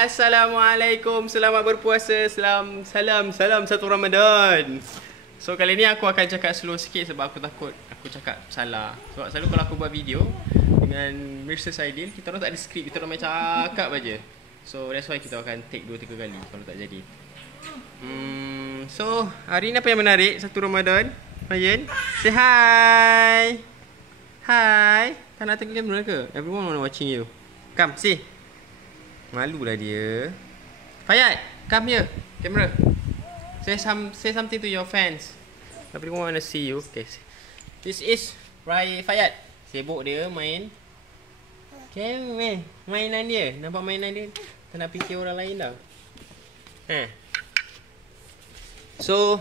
Assalamualaikum, selamat berpuasa, salam satu Ramadan. So kali ni aku akan cakap slow sikit sebab aku takut aku cakap salah. Sebab selalu kalau aku buat video dengan Mirsa Saidil, kita orang tak ada skrip, kita orang main cakap aja. So that's why kita akan take 2-3 kali kalau tak jadi. So hari ni apa yang menarik satu Ramadan? Mayan, say hi. Hi. Tak nak tengok kamera ke? Everyone watching you. Come, see. Malulah dia. Fayat, come here. Camera. Say something to your fans. Everyone wanna see you. Okay. This is Rai Fayat. Sibuk dia main. Mainan dia. Nampak mainan dia? Tak nak fikir orang lain dah. So,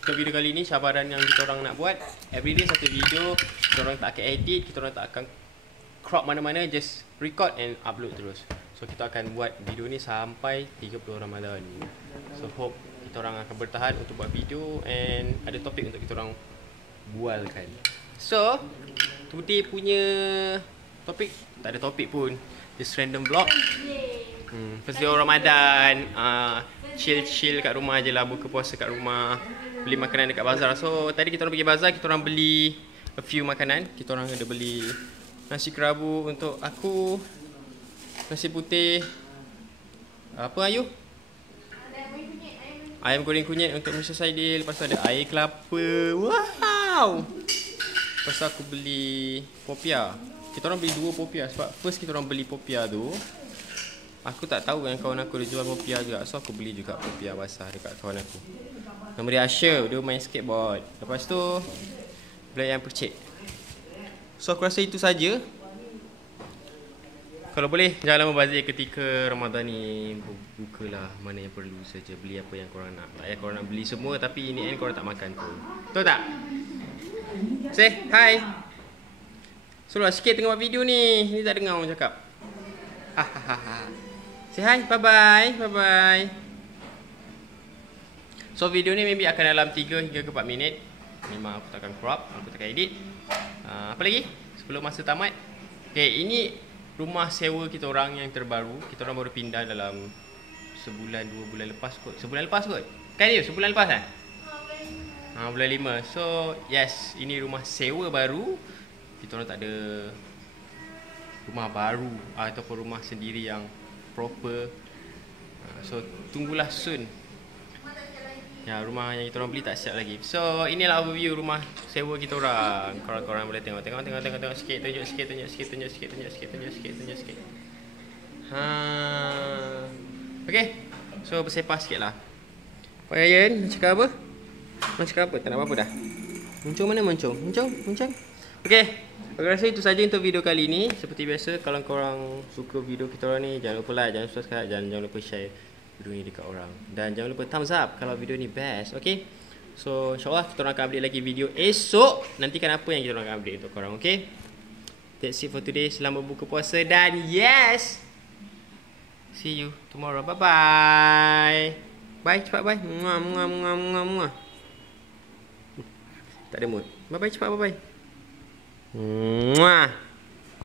untuk video kali ni cabaran yang kita orang nak buat. Everyday satu video. Kita orang tak akan edit, kita orang tak akan crop mana-mana, just record and upload terus. So kita akan buat video ni sampai 30 Ramadan. So hope kita orang akan bertahan untuk buat video and ada topik untuk kita orang bualkan. So today punya topik, tak ada topik pun, just random vlog. First day Ramadan, chill kat rumah je lah, buka puasa kat rumah, beli makanan dekat bazar. So tadi kita orang pergi bazar, kita orang beli a few makanan. Kita orang ada beli nasi kerabu untuk aku, nasi putih, apa Ayu? Ayam goreng kunyit untuk Mr. Saidil. Lepas tu ada air kelapa. Wow! Lepas tu aku beli popia. Kita orang beli 2 popia sebab first kita orang beli popia tu, aku tak tahu yang kawan aku dia jual popia juga. So aku beli juga popia basah dekat kawan aku. Nama dia Asher, dia main skateboard. Lepas tu beli ayam percik. So aku rasa itu saja. Kalau boleh jangan membazir ketika Ramadan ni. Bukalah mana yang perlu saja, beli apa yang korang nak. Tak payah korang nak beli semua tapi in the end korang tak makan pun. Betul tak? Say hi. Suruh sikit tengok video ni. Ni tak dengar orang cakap. Say hi, bye bye. So video ni maybe akan dalam 3 hingga ke 4 minit. Memang aku takkan crop, aku takkan edit. Apa lagi? Sebelum masa tamat. Okay, ini rumah sewa kita orang yang terbaru. Kita orang baru pindah dalam sebulan 2 bulan lepas kot. Sebulan lepas kot. Kan you? Sebulan lepas kan? Bulan 5. So yes, ini rumah sewa baru. Kita orang tak ada rumah baru ataupun rumah sendiri yang proper. So tunggulah soon. Ya, rumah yang kita orang beli tak siap lagi. So inilah overview rumah sewa kita orang. Korang boleh tengok sikit, tunjuk sikit. Okay. So bersepah sikit lah. Pak Yayan, nak cakap apa? Nak cakap apa? Tak nak apa-apa dah. Muncung mana muncung? Okay. Aku rasa itu saja untuk video kali ni. Seperti biasa, kalau korang suka video kita orang ni, jangan lupa like, jangan subscribe, jangan lupa share video ni dekat orang. Dan jangan lupa thumbs up kalau video ni best. Okay. So insyaAllah kita orang akan update lagi video esok. Nantikan apa yang kita orang akan update untuk korang. Okay. That's it for today. Selamat berbuka puasa. Dan yes, see you tomorrow. Bye bye. Bye, cepat bye. Muah. Tak ada mood. Bye bye, cepat bye bye. Muah.